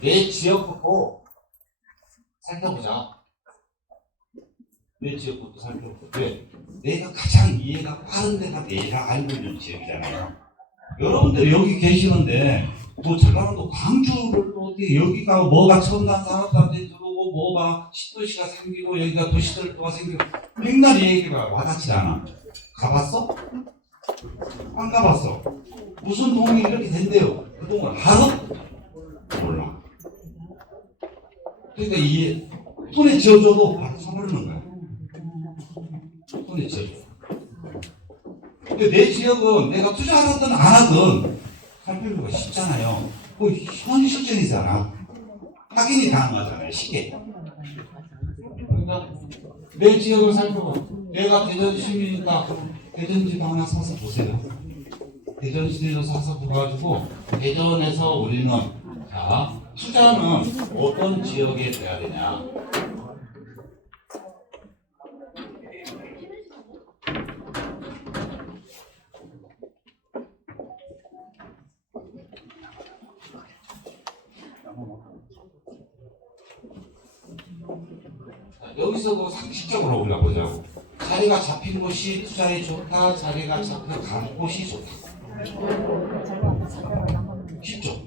내 지역부터 살펴보자. 내 지역부터 살펴보자. 왜? 내가 가장 이해가 빠른 데가 내가 알고 있는 지역이잖아요. 여러분들 여기 계시는데 뭐 전라남도 광주를 어디 여기가 뭐가 첨단 산업단지 들어오고 뭐가 신도시가 생기고 여기가 도시들도가 생기고 맨날 이 얘기가 와닿지 않아. 가봤어? 안 가봤어. 무슨 동이 이렇게 된대요. 그 동을 알아? 몰라. 그러니까 이 손에 쥐어줘도 바로 서버리는 거야. 손에 쥐어줘. 근데 내 지역은 내가 투자하든 안 하든 살펴보기가 쉽잖아요. 그 현실적이잖아. 확인이 가능하잖아요. 쉽게. 그러니까 내 지역을 살펴봐. 내가 대전 시민이니까 대전지도 하나 사서 보세요. 대전시에서 사서 보가지고 대전에서 우리는 자 투자는 어떤 지역에 돼야 되냐. 여기서 그 상식적으로 우리가 보자고. 자리가 잡힌 곳이 투자에 좋다. 자리가 잡혀 간 곳이 좋다. 쉽죠?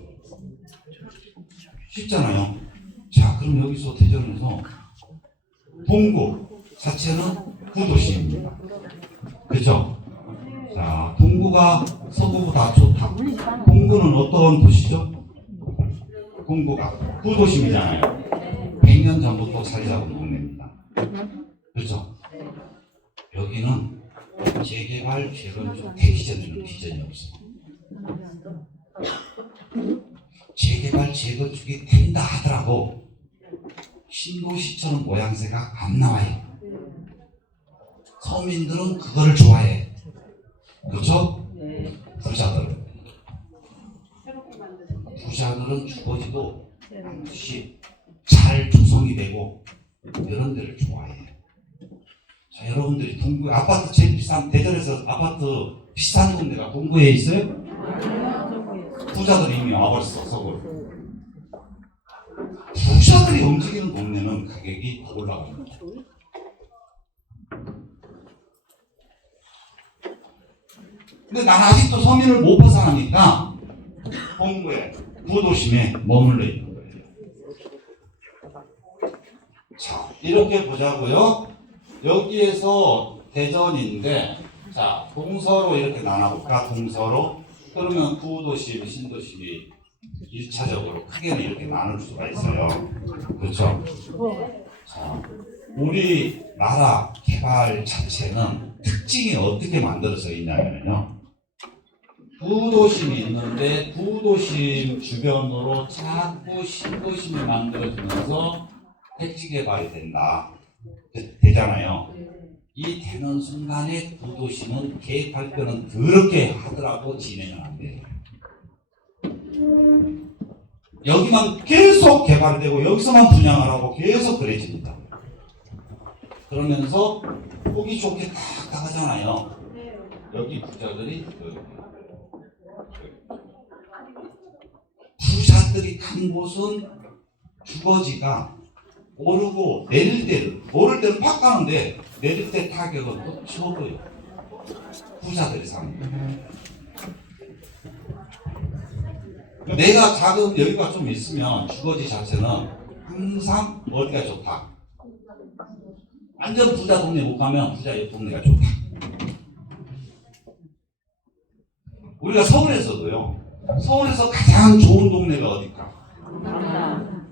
쉽잖아요. 자, 그럼 여기서 대전에서 동구 자체는 구도시입니다. 그렇죠? 자, 동구가 서구보다 좋다. 동구는 어떤 도시죠? 동구가 구도심이잖아요. 100년 전부터 자리 잡은 동네입니다. 그렇죠? 여기는 재개발, 재건축 되기 전에는 비전이 없어. 재개발, 재건축이 된다 하더라도 신도시처럼 모양새가 안 나와요. 서민들은 그거를 좋아해. 그렇죠? 부자들은 주거지도 반드시 잘 조성이 되고 이런 데를 좋아해요. 자, 여러분들이 동구 아파트 제일 비싼 대전에서 아파트 비싼 동네가 동구에 있어요? 부자들이 이미 와버렸어. 서울. 부자들이 움직이는 동네는 가격이 더 올라갑니다. 근데 난 아직도 서민을 못 벗어나니까 동구에 구도심에 머물러 있는 거예요. 자, 이렇게 보자고요. 여기에서 대전인데, 자, 동서로 이렇게 나눠볼까? 동서로. 그러면 구도심, 신도심이 1차적으로 크게는 이렇게 나눌 수가 있어요. 그렇죠? 자, 우리나라 개발 자체는 특징이 어떻게 만들어져 있냐면요. 구도심이 있는데 구도심 주변으로 자꾸 신도심이 만들어지면서 택지 개발이 된다. 되잖아요. 이 되는 순간에 구도심은 계획 발표는 그렇게 하더라도 진행은 안 돼요. 여기만 계속 개발되고 여기서만 분양을 하고 계속 그래집니다. 그러면서 보기 좋게 딱 나가잖아요. 여기 부자들이 부자들이 간 곳은 주거지가 오르고 내릴 때는 오를 때는 팍 가는데 내릴 때 타격은 또 적어요. 부자들이 사는 거예요. 내가 작은 여유가 좀 있으면 주거지 자체는 항상 어디가 좋다. 완전 부자 동네 못 가면 부자 옆 동네가 좋다. 우리가 서울에서도요. 서울에서 가장 좋은 동네가 어딜까?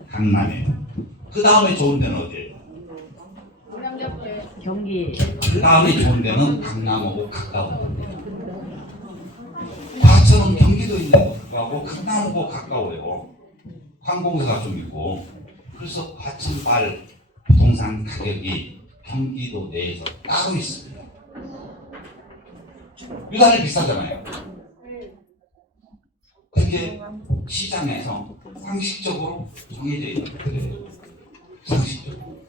강남이에요. 그 다음에 좋은 데는 어디예요? 경기. 그 다음에 좋은 데는 강남하고 가까운 데. 과천은 경기도 있는데도 불구하고 강남하고 가까워요. 항공사가 좀 있고. 그래서 과천발 부동산 가격이 경기도 내에서 따로 있습니다. 유달리 비싸잖아요. 그게 시장에서 상식적으로 정해져 있는 거예요. 상식적으로.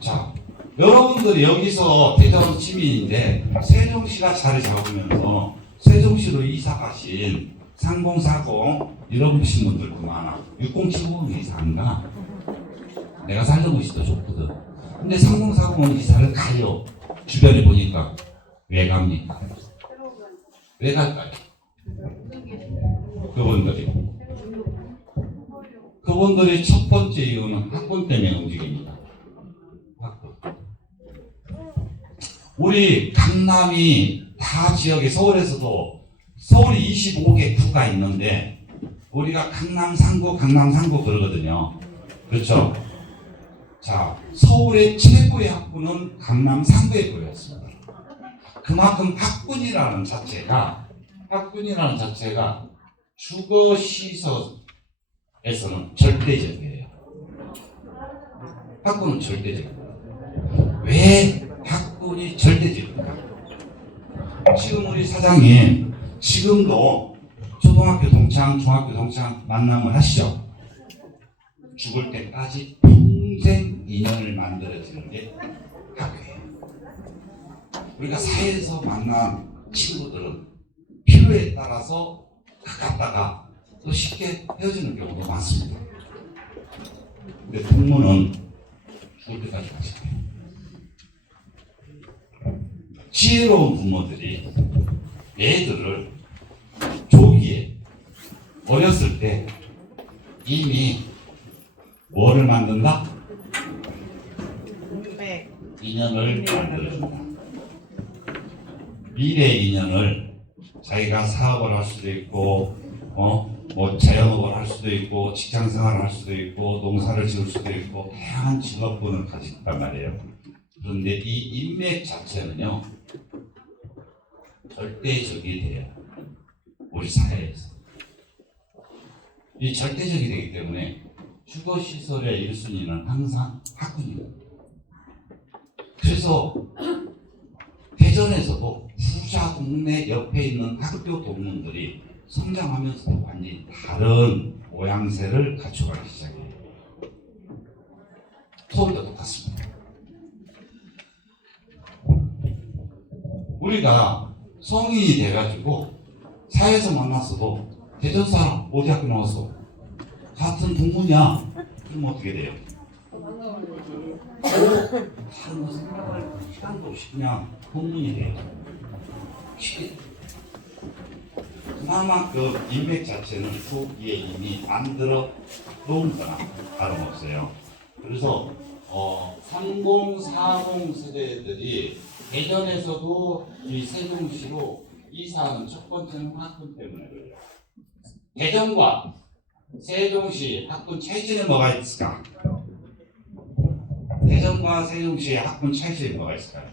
자, 여러분들이 여기서 대전 시민인데 세종시가 자리 잡으면서 세종시로 이사 가신 3040 잃어버리신 분들도 많아. 6070은 이사한가? 내가 살던 곳이 더 좋거든. 근데 3040은 이사를 가요. 주변에 보니까 왜 갑니까? 왜 갈까요? 그분들이 첫 번째 이유는 학군 때문에 움직입니다. 학군. 우리 강남이 다 지역에 서울에서도 서울이 25개 구가 있는데 우리가 강남 3구 그러거든요. 그렇죠? 자, 서울의 최고의 학군은 강남 3구에 보였습니다. 그만큼 학군이라는 자체가 주거 시설에서는 절대적이에요. 학군은 절대적이에요. 왜 학군이 절대적입니까? 지금 우리 사장님 지금도 초등학교 동창, 중학교 동창 만남을 하시죠. 죽을 때까지 평생 인연을 만들어지는 게 학교예요. 우리가 사회에서 만난 친구들은 필요에 따라서 가깝다가 또 쉽게 헤어지는 경우도 많습니다. 근데 부모는 죽을 때까지 같이 해요. 지혜로운 부모들이 애들을 조기에 어렸을 때 이미 뭐를 만든다? 인연을 만들어준다. 미래의 인연을 자기가 사업을 할 수도 있고 뭐 자영업을 할 수도 있고 직장생활을 할 수도 있고 농사를 지을 수도 있고 다양한 직업군을 가지고 있단 말이에요. 그런데 이 인맥 자체는요 절대적이 돼요. 우리 사회에서 이 절대적이 되기 때문에 주거시설의 1순위는 항상 학군입니다. 그래서 대전에서도 부자 동네 옆에 있는 학교 동문들이 성장하면서도 완전히 다른 모양새를 갖춰가기 시작해요. 서울도 똑같습니다. 우리가 성인이 돼가지고 사회에서 만났어도 대전 사람 어디 학교 나왔어? 같은 동문이야. 그럼 어떻게 돼요? 다른 거 생각할 시간도 없이 그냥 동문이 돼요. 쉽게. 그만큼 인맥 자체는 초기에 이미 만들어 놓은 거나 다름없어요. 그래서 3040 세대들이 대전에서도 이 세종시로 이사하는 첫 번째는 학군 때문에 그래요. 대전과 세종시 학군 차이점이 뭐가 있을까? 대전과 세종시의 학군 차이점이 뭐가 있을까요?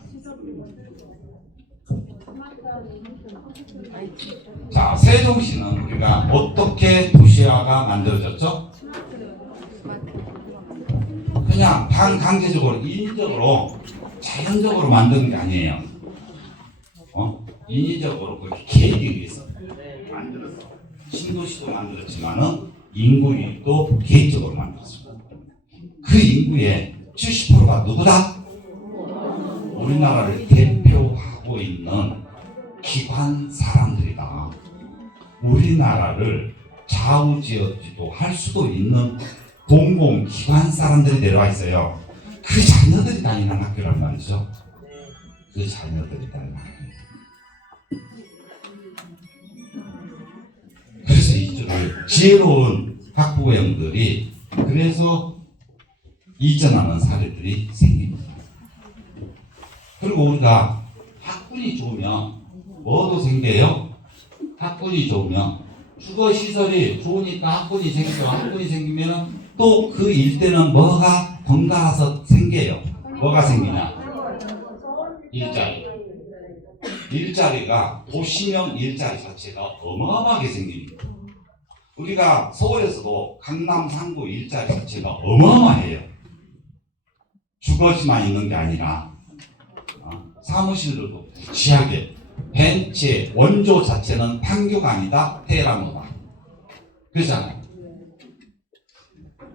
자, 세종시는 우리가 어떻게 도시화가 만들어졌죠? 그냥 반강제적으로 인위적으로 자연적으로 만드는 게 아니에요. 인위적으로 그렇게 계획에 의해서 만들어서 신도시도 만들었지만은 인구도 계획적으로 만들었습니다. 그 인구의 70%가 누구다? 우리나라를 대표하고 있는 기관 사람들이다. 우리나라를 좌우지어지도 할 수도 있는 공공기관 사람들이 내려와 있어요. 그 자녀들이 다니는 학교란 말이죠. 그 자녀들이 다니는 학교. 그래서 이쪽을 지혜로운 학부형들이 그래서 이전하는 사례들이 생깁니다. 그리고 우리가 학군이 좋으면 뭐도 생겨요? 학군이 좋으면 주거시설이 좋으니까 학군이 생겨. 학군이 생기면 또 그 일대는 뭐가 번갈아서 생겨요. 뭐가 생기냐? 일자리. 일자리가 도시명 일자리 자체가 어마어마하게 생깁니다. 우리가 서울에서도 강남 3구 일자리 자체가 어마어마해요. 주거지만 있는 게 아니라 사무실들도 지하게 벤치의 원조 자체는 판교가 아니다 테라노다. 그렇잖아요.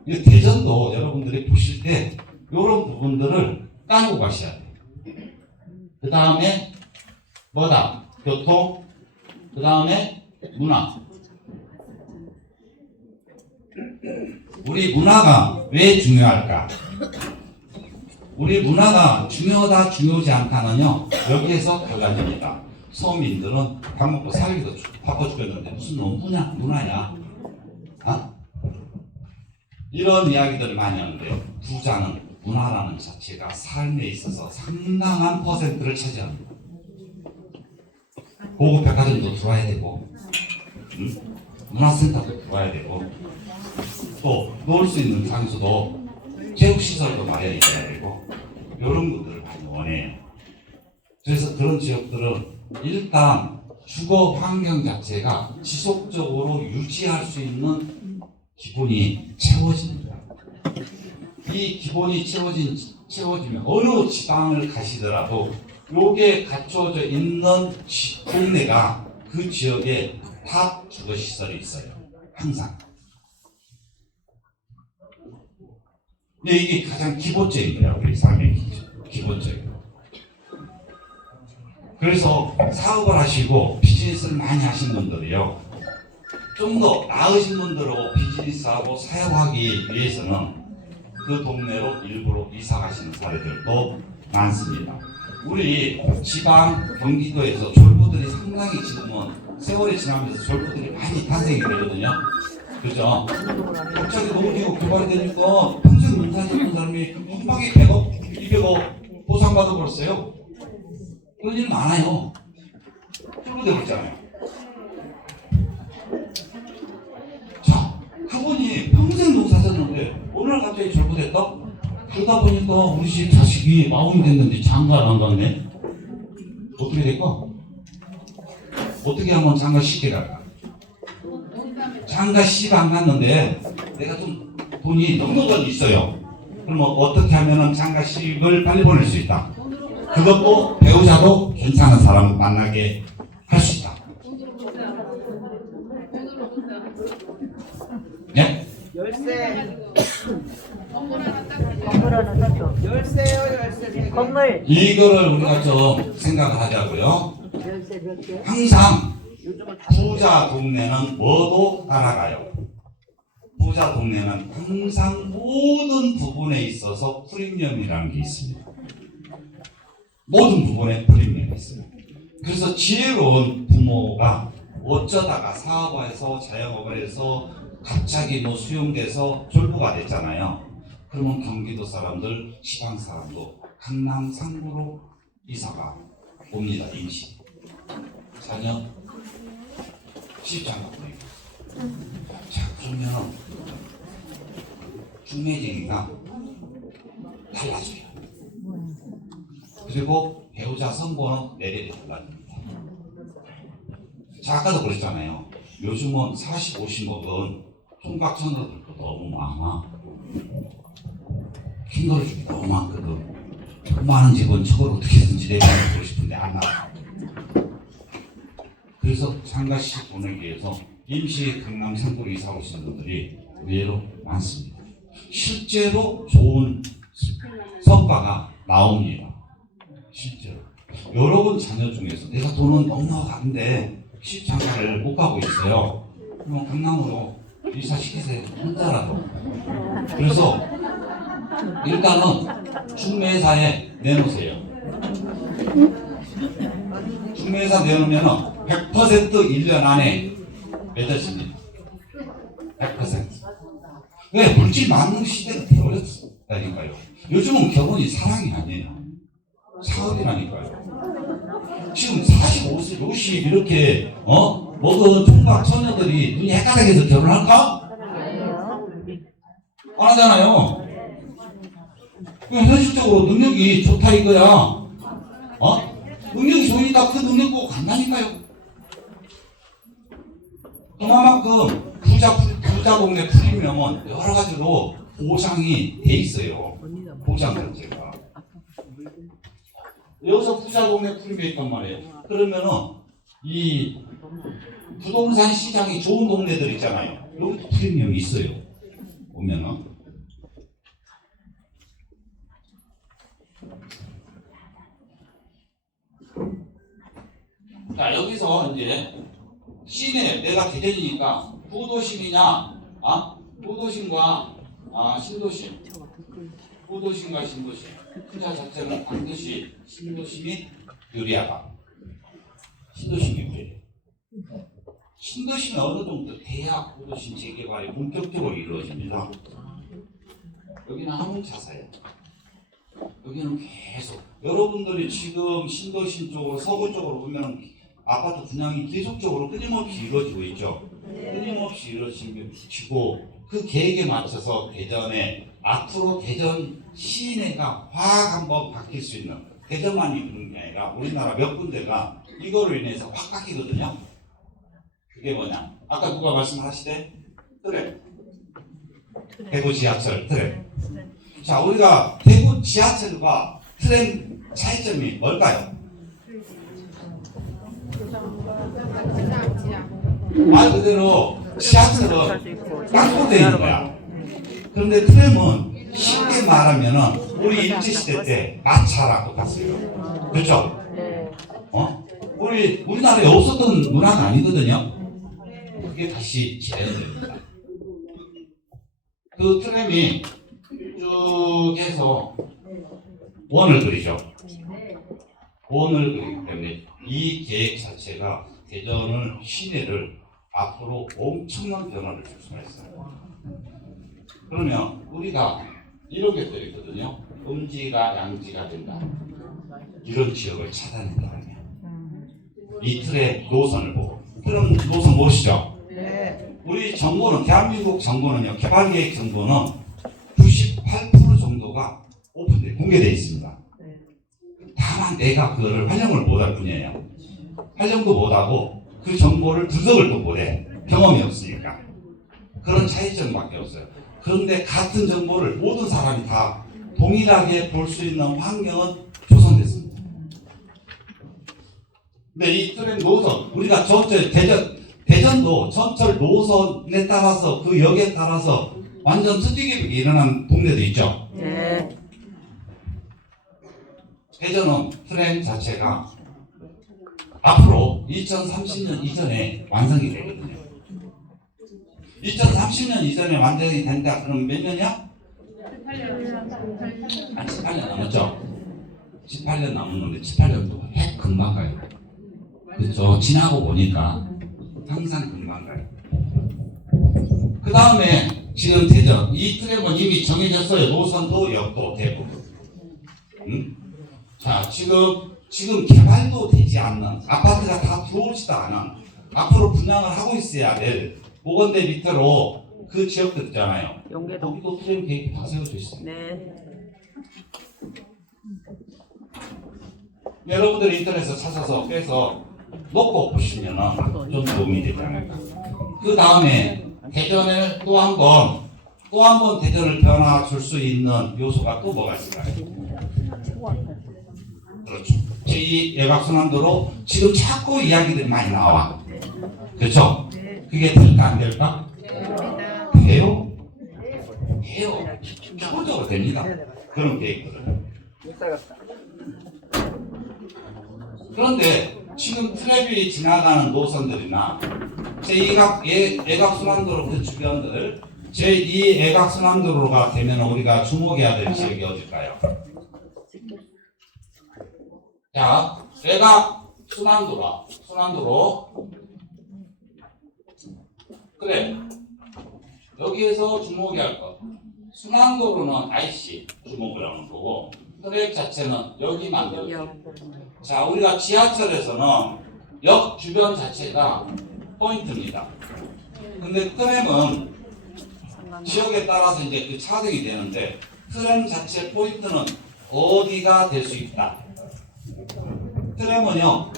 이 대전도 여러분들이 보실 때 이런 부분들을 까고 가셔야 돼요. 그 다음에 뭐다? 교통, 그 다음에 문화, 우리 문화가 왜 중요할까? 우리 문화가 중요하다 중요하지 않다는요, 여기에서 결론입니다. 서민들은 밥 먹고 살기도 바빠 죽겠는데 무슨 문화냐? 이런 이야기들을 많이 하는데요. 부자는 문화라는 자체가 삶에 있어서 상당한 퍼센트를 차지합니다. 고급 백화점도 들어와야 되고, 문화센터도 들어와야 되고, 또 놀 수 있는 장소도 체육시설도 마련이 돼야 되고, 이런 것들을 많이 원해요. 그래서 그런 지역들은 일단 주거 환경 자체가 지속적으로 유지할 수 있는 기본이 채워집니다. 이 기본이 채워지면 어느 지방을 가시더라도 요게 갖춰져 있는 동네가 그 지역에 다 주거시설이 있어요. 항상. 근데 이게 가장 기본적인 거예요. 우리 삶의 기본적인 거. 그래서 사업을 하시고 비즈니스를 많이 하신 분들이요, 좀 더 나으신 분들하고 비즈니스하고 사용하기 위해서는 그 동네로 일부러 이사 가시는 사례들도 많습니다. 우리 지방 경기도에서 졸부들이 상당히 지금은 세월이 지나면서 졸부들이 많이 탄생이 되거든요. 그죠? 갑자기 농지가 개발이 되니까 평생 농사 짓는 사람이 한 방에 100억, 200억 보상받아 버렸어요. 그런 일 많아요. 졸부되고 있잖아요. 자, 그분이 평생 농사 짓는데 어느 날 갑자기 졸부됐다? 그러다 보니까 우리 집 자식이 마흔이 됐는데 장가를 안 갔네? 어떻게 될까? 어떻게 하면 장가 쉽게 갈까? 장가 씨 안 갔는데 내가 좀 돈이 넉넉은 있어요. 그러면 어떻게 하면 장가식을 빨리 보낼 수 있다? 그것도 배우자도 괜찮은 사람 만나게 할 수 있다. 네? 열쇠. 건물 하나 더 줘. 열쇠요, 열쇠. 건물 이거를 우리가 좀 생각을 하자고요. 열쇠 몇 개? 항상 요즘은 다 부자 동네는 뭐도 따라가요. 부자 동네는 항상 모든 부분에 있어서 프리미엄이라는 게 있습니다. 모든 부분에 프리미엄이 있어요. 그래서 지혜로운 부모가 어쩌다가 사업을 해서 자영업을 해서 갑자기 뭐 수용돼서 졸부가 됐잖아요. 그러면 경기도 사람들, 지방 사람도 강남 상구로 이사가 옵니다. 임시 자녀 시집장 갖고 있고. 자, 그러면 중매쟁이가 달라져요. 그리고 배우자 선고는 매력이 달라집니다. 자, 아까도 그랬잖아요. 요즘은 40, 50 먹은 총각 처녀들도 너무 많아. 긴 거를 주기 너무 많거든. 돈 많은 집은 저걸 어떻게든지 내가 해보고 싶은데 안 나와. 그래서 장가식 보내기 위해서 임시 강남 상구로 이사 오시는 분들이 의외로 많습니다. 실제로 좋은 성과가 나옵니다. 실제로. 여러분 자녀 중에서 내가 돈은 넉넉한데 시집장가를 못 가고 있어요. 그럼 강남으로 이사시키세요. 혼자라도. 그래서 일단은 중매사에 내놓으세요. 중매사 내놓으면 100% 1년 안에 맺어집니다. 100%. 왜? 물질 많은 시대가 되어버렸다니까요. 요즘은 결혼이 사랑이 아니에요. 사업이라니까요. 지금 40, 50, 60 이렇게 먹은 총각 처녀들이 눈이 헷갈리게 결혼할까? 안 하잖아요. 현실적으로 능력이 좋다 이거야. 능력이 좋으니까 그 능력 보고 간다니까요. 그만큼 부자 동네 프리미엄은 여러 가지로 보장이 돼 있어요. 보장 자체가. 여기서 부자 동네 프리미엄이 있단 말이에요. 그러면은 이 부동산 시장이 좋은 동네들 있잖아요. 여기도 프리미엄이 있어요. 보면은. 자, 여기서 이제 시내 내가 대전이니까 구도심이냐 소도심과 신도심, 소도심과 신도심 투자 자체는 반드시 신도심이 유리하다. 신도심이 유리해. 신도심은 어느 정도 대학 소도심 재개발이 본격적으로 이루어집니다. 여기는 항공차사예요. 여기는 계속 여러분들이 지금 신도심 쪽으로 서구 쪽으로 보면 아파트 분양이 계속적으로 끊임없이 이루어지고 있죠. 끊임없이 이루어지고 그 계획에 맞춰서 대전에 앞으로 대전 시내가 확 한번 바뀔 수 있는 대전만이 있는 게 아니라 우리나라 몇 군데가 이거로 인해서 확 바뀌거든요. 그게 뭐냐? 아까 누가 말씀하시대? 트램. 대구 지하철 트램. 자, 우리가 대구 지하철과 트램 차이점이 뭘까요? 말 그대로 지하철은 땅으로 되어 있는 거야. 그런데 트램은 쉽게 말하면은 우리 일제시대 때 마차랑 똑같아요. 그렇죠? 우리나라에 없었던 문화가 아니거든요. 그게 다시 재현됩니다. 그 트램이 쭉 해서 원을 그리죠. 원을 그리기 때문에 이 계획 자체가 대전을 시내를 앞으로 엄청난 변화를 줄 수가 있어요. 그러면 우리가 이렇게 들었거든요. 음지가 양지가 된다. 이런 지역을 찾아낸다. 이 틀의 노선을 보고. 그럼 노선 보시죠. 우리 정부는, 대한민국 정부는요, 개발계획 정부는 98% 정도가 오픈돼, 공개되어 있습니다. 다만 내가 그거를 활용을 못할 뿐이에요. 활용도 못하고 그 정보를 분석을 또 못해. 경험이 없으니까. 그런 차이점밖에 없어요. 그런데 같은 정보를 모든 사람이 다 동일하게 볼 수 있는 환경은 조성됐습니다. 근데 이 트램 노선, 우리가 전철, 대전도 전철 노선에 따라서 그 역에 따라서 완전 수직이 일어난 동네도 있죠. 네. 대전은 트램 자체가 앞으로 2030년 이전에 완성이 되거든요. 2030년 이전에 완성이 된다. 그럼 몇 년이야? 18년 남았죠? 18년 남았는데 18년도 핵 금방 가요. 그렇죠? 지나고 보니까 항상 금방 가요. 그 다음에 지금 대전 이 트램은 이미 정해졌어요. 노선도 역도 대부분. 자, 지금 개발도 되지 않는 아파트가 다 들어오지도 않은 앞으로 분양을 하고 있어야 될 보건대 밑으로 그 지역들 있잖아요. 용계동. 거기도 트램 계획이 다 세워져 있어요. 네. 여러분들이 인터넷에서 찾아서 빼서 놓고 보시면은 좀 도움이 되지 않을까. 그 다음에 대전에 또 한 번 대전을 변화 줄 수 있는 요소가 또 뭐가 있을까요? 그렇죠. 제2 외곽순환도로 지금 자꾸 이야기들이 많이 나와. 그렇죠? 그게 될까 안 될까? 돼요? 돼요. 기본적으로 됩니다. 그런 계획들은. 그런데 지금 트램이 지나가는 노선들이나 제2 외곽순환도로 그 주변들 제2 외곽순환도로가 되면 우리가 주목해야 될 지역이 어딜까요? 자, 외곽순환도로 그래 여기에서 주목해야 할 것 순환도로는 IC 주목을 하는 거고 트램 자체는 여기 만들어요. 자, 우리가 지하철에서는 역 주변 자체가 포인트입니다. 근데 트램은 지역에 따라서 이제 그 차등이 되는데 트램 자체 포인트는 어디가 될 수 있다. 트램은요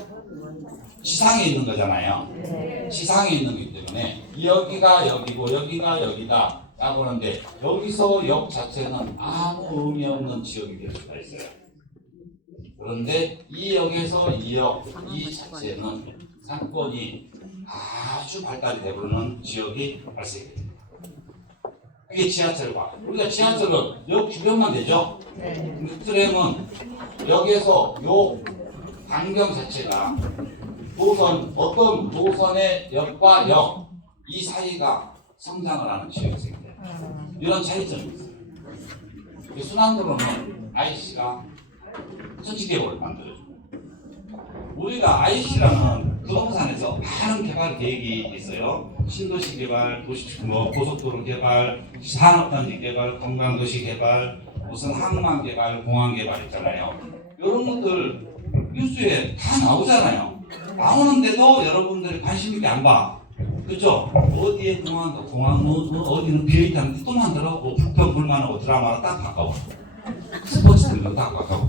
지상에 있는 거잖아요. 지상에 있는 거기 때문에 여기가 여기고 여기가 여기다 라고 하는데 여기서 역 자체는 아무 의미 없는 지역이 될 수가 있어요. 그런데 이 역에서 이 역, 이 자체는 상권이 아주 발달이 되어버리는 지역이 발생됩니다. 그게 지하철과 우리가 지하철은 역 주변만 되죠. 근데 트램은 역에서 요 반경 자체가 노선 어떤 노선의 역과 역 이 사이가 성장을 하는 지역이 생겨요. 이런 차이점이 있어요. 순환도로는 IC가 전지개발을 만들어주고 우리가 IC라는 부동산에서 많은 개발 계획이 있어요. 신도시 개발, 고속도로 개발, 산업단지 개발, 관광도시 개발, 무슨 항만 개발, 공항 개발 있잖아요. 이런 것들 뉴스에 다 나오잖아요. 나오는데도 여러분들이 관심 있게 안 봐. 그죠? 어디에 공항, 어디는 비어있다는데 또 만들어. 불평, 불만하고 드라마로 딱 바꿔. 스포츠 들고 딱 바꿔.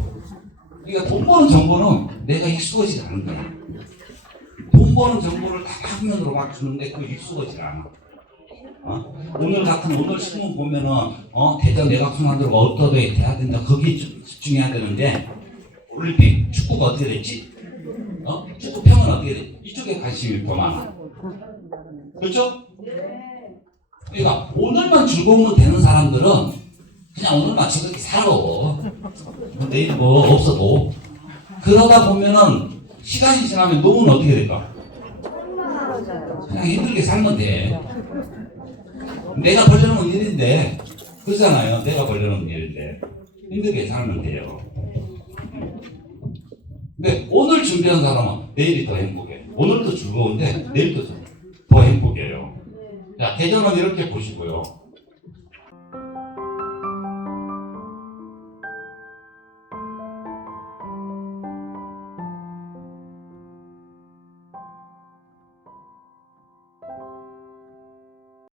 그러니까 돈 버는 정보는 내가 익숙하지 않은 거야. 돈 버는 정보를 다 화면으로 막 주는데 그거 익숙하지 않아. 오늘 신문 보면은, 대전 내각 순환도로가 어떻게 돼야 된다. 거기에 집중해야 되는데, 올림픽 축구가 어떻게 됐지? 축구평은 어떻게 됐지? 이쪽에 관심이 더 많아. 그렇죠? 그러니까 오늘만 즐거우면 되는 사람들은 그냥 오늘만 즐겁게 살아. 내일 뭐 없어도. 그러다 보면은 시간이 지나면 노후는 어떻게 될까? 그냥 힘들게 살면 돼. 내가 벌려놓은 일인데, 그렇잖아요. 내가 벌려놓은 일인데 힘들게 살면 돼요. 근데 오늘 준비한 사람은 내일이 더 행복해. 오늘도 즐거운데 내일도 더 행복해요. 자, 대전은 이렇게 보시고요.